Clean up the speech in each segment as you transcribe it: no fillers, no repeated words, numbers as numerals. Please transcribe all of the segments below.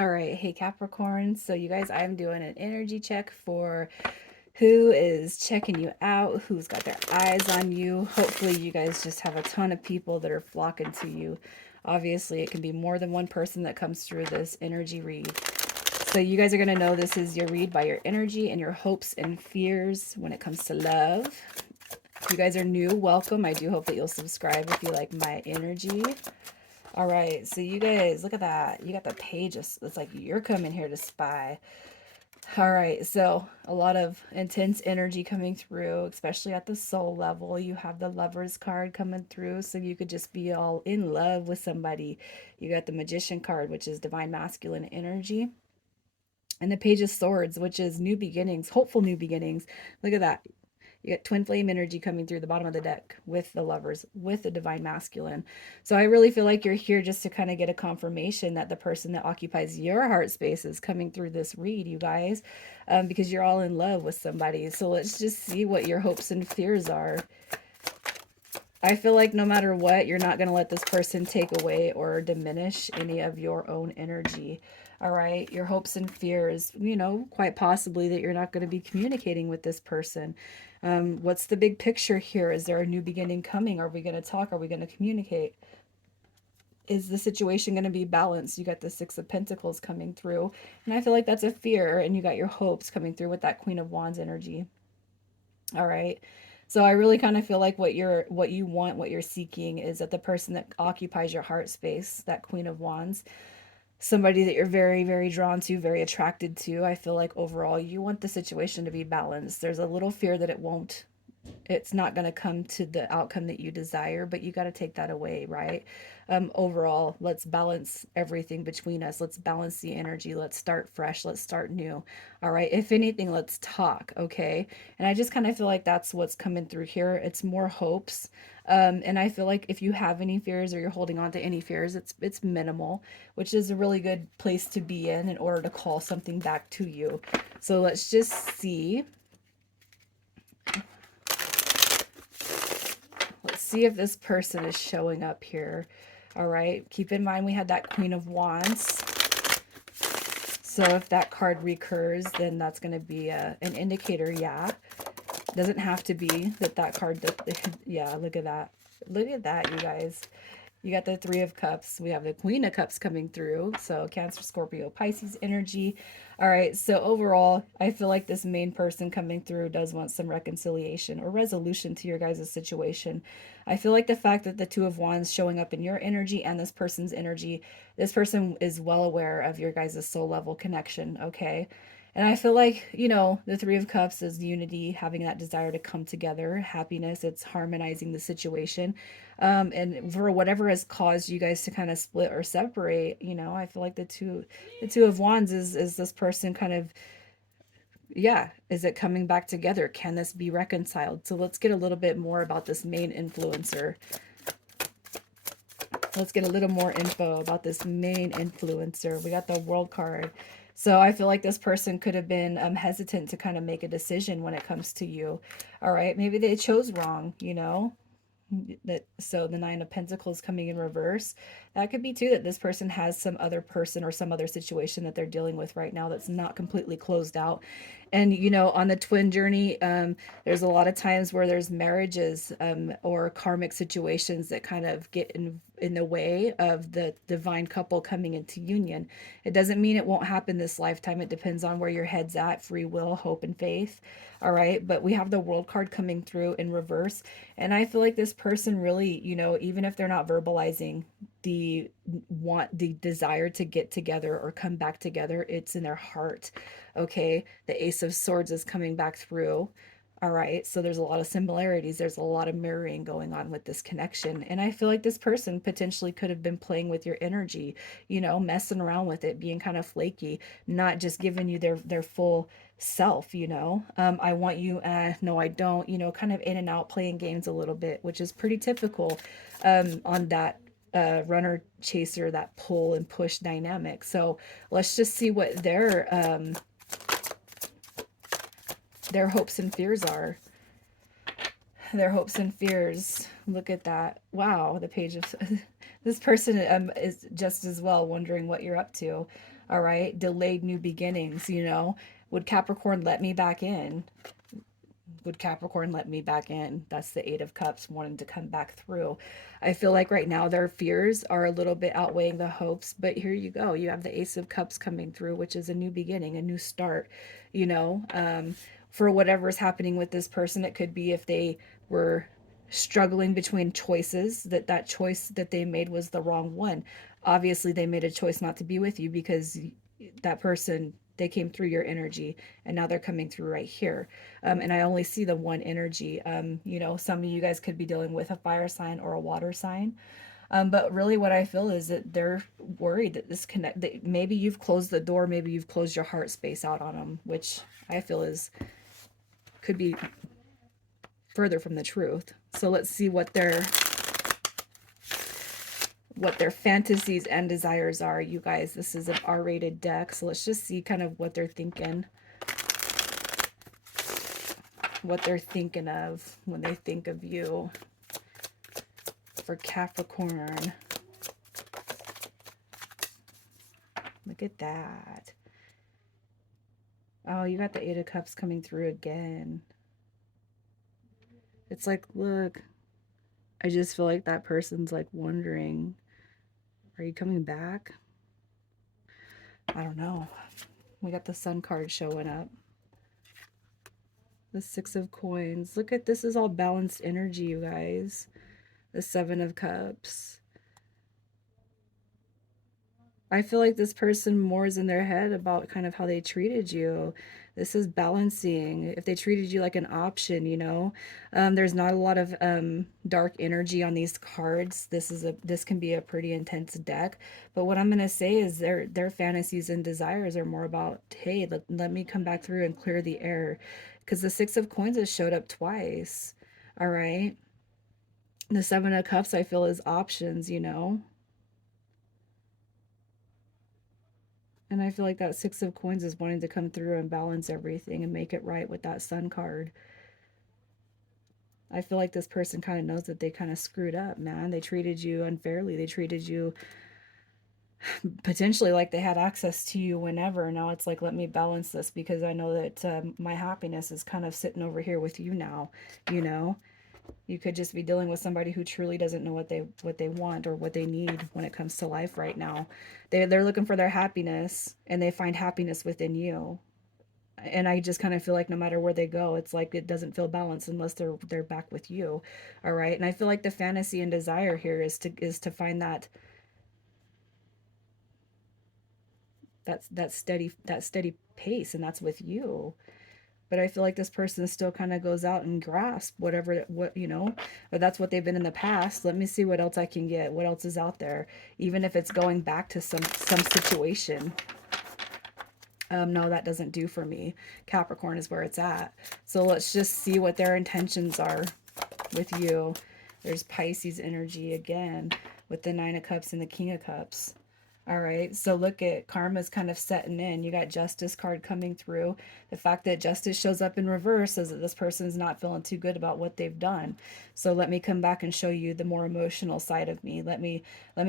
All right, hey Capricorn. So you guys, I'm doing an energy check for who is checking you out, who's got their eyes on you. Hopefully you guys just have a ton of people that are flocking to you. Obviously, it can be more than one person that comes through this energy read. So you guys are going to know this is your read by your energy and your hopes and fears when it comes to love. If you guys are new, welcome. I do hope that you'll subscribe if you like my energy. All right, so you guys, look at that. You got the page. It's like you're coming here to spy. All right, so a lot of intense energy coming through, especially at the soul level. You have the Lover's card coming through, so you could just be all in love with somebody. You got the Magician card, which is divine masculine energy, and the Page of Swords, which is new beginnings, hopeful new beginnings. Look at that. You get twin flame energy coming through the bottom of the deck with the Lovers, with the divine masculine. So I really feel like you're here just to kind of get a confirmation that the person that occupies your heart space is coming through this read, you guys, because you're all in love with somebody. So let's just see what your hopes and fears are. I feel like no matter what, you're not going to let this person take away or diminish any of your own energy. All right. Your hopes and fears, quite possibly that you're not going to be communicating with this person. What's the big picture here? Is there a new beginning coming? Are we going to talk? Are we going to communicate? Is the situation going to be balanced? You got the Six of Pentacles coming through. And I feel like that's a fear. And you got your hopes coming through with that Queen of Wands energy. All right. So I really kind of feel like what you want, what you're seeking is that the person that occupies your heart space, that Queen of Wands, somebody that you're very, very drawn to, very attracted to. I feel like overall you want the situation to be balanced. There's a little fear that it's not going to come to the outcome that you desire, but you got to take that away, right? Overall, let's balance everything between us. Let's balance the energy. Let's start fresh. Let's start new. All right. If anything, let's talk. Okay. And I just kind of feel like that's what's coming through here. It's more hopes. And I feel like if you have any fears or you're holding on to any fears, it's minimal, which is a really good place to be in order to call something back to you. So let's just see. Let's see if this person is showing up here. All right. Keep in mind we had that Queen of Wands. So if that card recurs, then that's going to be an indicator. Yeah. Doesn't have to be that card. Yeah, look at that. Look at that, you guys. You got the Three of Cups. We have the Queen of Cups coming through. So Cancer, Scorpio, Pisces energy. All right. So overall, I feel like this main person coming through does want some reconciliation or resolution to your guys' situation. I feel like the fact that the Two of Wands showing up in your energy and this person's energy, this person is well aware of your guys' soul level connection. Okay. And I feel like, the Three of Cups is unity, having that desire to come together, happiness, it's harmonizing the situation. And for whatever has caused you guys to kind of split or separate, I feel like the two of Wands is this person kind of, yeah, is it coming back together? Can this be reconciled? So let's get a little bit more about this main influencer. Let's get a little more info about this main influencer. We got the World card. So I feel like this person could have been hesitant to kind of make a decision when it comes to you. All right, maybe they chose wrong, so the Nine of Pentacles coming in reverse. That could be too that this person has some other person or some other situation that they're dealing with right now that's not completely closed out. And on the twin journey, there's a lot of times where there's marriages or karmic situations that kind of get in the way of the divine couple coming into union. It doesn't mean it won't happen this lifetime. It depends on where your head's at, free will, hope, and faith. All right. But we have the World card coming through in reverse. And I feel like this person really, even if they're not verbalizing the desire to get together or come back together, it's in their heart. Okay. The Ace of Swords is coming back through. All right. So there's a lot of similarities. There's a lot of mirroring going on with this connection. And I feel like this person potentially could have been playing with your energy, messing around with it, being kind of flaky, not just giving you their full self. I want you, no, I don't, kind of in and out playing games a little bit, which is pretty typical on that runner chaser, that pull and push dynamic. So let's just see what their hopes and fears are. Their hopes and fears. Look at that. Wow, the page of This person is just as well wondering what you're up to. All right. Delayed new beginnings, you know. Would Capricorn let me back in? Would Capricorn let me back in? That's the Eight of Cups wanting to come back through. I feel like right now their fears are a little bit outweighing the hopes, but here you go. You have the Ace of Cups coming through, which is a new beginning, a new start, you know, for whatever's happening with this person. It could be if they were struggling between choices, that choice that they made was the wrong one. Obviously, they made a choice not to be with you because that person, they came through your energy and now they're coming through right here. And I only see the one energy. You know, some of you guys could be dealing with a fire sign or a water sign. But really, what I feel is that they're worried that that maybe you've closed the door, maybe you've closed your heart space out on them, which I feel is could be further from the truth. So let's see what their fantasies and desires are, you guys. This is an R-rated deck, so let's just see kind of what they're thinking. What they're thinking of when they think of you. For Capricorn. Look at that. Oh, you got the Eight of Cups coming through again. It's like, look, I just feel like that person's like wondering, are you coming back? I don't know. We got the Sun card showing up. The Six of Coins. Look at this, is all balanced energy, you guys. The Seven of Cups. I feel like this person more is in their head about kind of how they treated you. This is balancing. If they treated you like an option, you know, there's not a lot of dark energy on these cards. This can be a pretty intense deck. But what I'm gonna say is their fantasies and desires are more about, hey, let me come back through and clear the air, because the Six of Coins has showed up twice. All right, the Seven of Cups I feel is options, you know. And I feel like that Six of Coins is wanting to come through and balance everything and make it right with that Sun card. I feel like this person kind of knows that they kind of screwed up, man. They treated you unfairly. They treated you potentially like they had access to you whenever. Now it's like, let me balance this because I know that my happiness is kind of sitting over here with you now, you know. You could just be dealing with somebody who truly doesn't know what they want or what they need when it comes to life right now. They're looking for their happiness and they find happiness within you. And I just kind of feel like no matter where they go, it's like it doesn't feel balanced unless they're back with you. All right? And I feel like the fantasy and desire here is to find that steady pace, and that's with you. But I feel like this person still kind of goes out and grasp what you know, or that's what they've been in the past. Let me see what else I can get, what else is out there, even if it's going back to some situation. No, that doesn't do for me. Capricorn is where it's at. So let's just see what their intentions are with you. There's Pisces energy again with the Nine of Cups and the King of Cups. All right, so look at karma's kind of setting in. You got Justice card coming through. The fact that Justice shows up in reverse says that this person's not feeling too good about what they've done. So let me come back and show you the more emotional side of me. Let me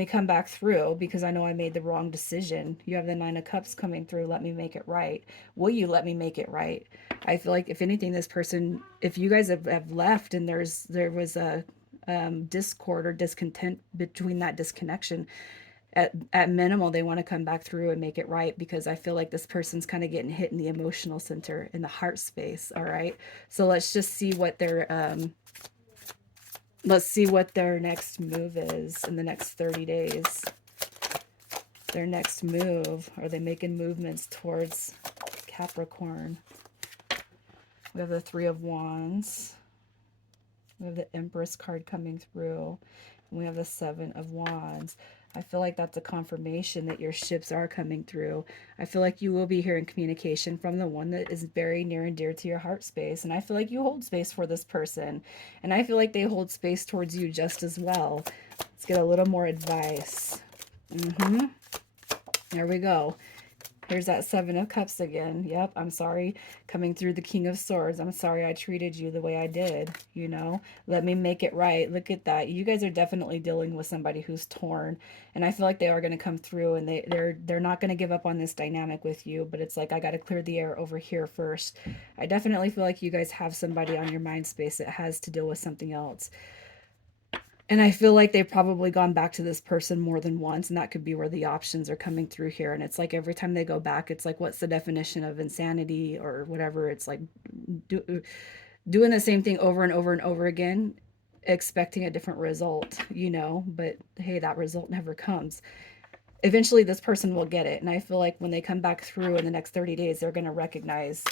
come back through because I know I made the wrong decision. You have the Nine of Cups coming through. Let me make it right. Will you let me make it right? I feel like if anything, this person, if you guys have left and there was a discord or discontent between that disconnection, at minimal they want to come back through and make it right, because I feel like this person's kind of getting hit in the emotional center, in the heart space. All right, so let's see what their next move is in the next 30 days. Their next move, are they making movements towards Capricorn? We have the Three of Wands. We have the Empress card coming through. And we have the Seven of Wands. I feel like that's a confirmation that your ships are coming through. I feel like you will be hearing communication from the one that is very near and dear to your heart space. And I feel like you hold space for this person. And I feel like they hold space towards you just as well. Let's get a little more advice. There we go. Here's that Seven of Cups again. Yep, I'm sorry. Coming through the King of Swords. I'm sorry I treated you the way I did, you know? Let me make it right. Look at that. You guys are definitely dealing with somebody who's torn. And I feel like they are going to come through, and they're not going to give up on this dynamic with you, but it's like I got to clear the air over here first. I definitely feel like you guys have somebody on your mind space that has to deal with something else. And I feel like they've probably gone back to this person more than once, and that could be where the options are coming through here. And it's like every time they go back, it's like, what's the definition of insanity or whatever? It's like doing the same thing over and over and over again, expecting a different result, you know? But hey, that result never comes. Eventually, this person will get it. And I feel like when they come back through in the next 30 days, they're going to recognize,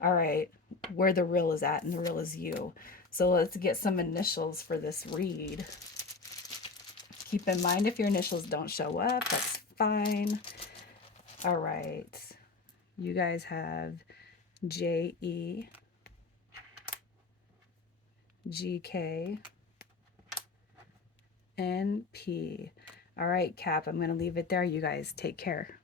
all right, where the real is at, and the real is you. So let's get some initials for this read. Keep in mind if your initials don't show up, that's fine. All right. You guys have J-E, G-K, and P. All right, Cap, I'm going to leave it there. You guys take care.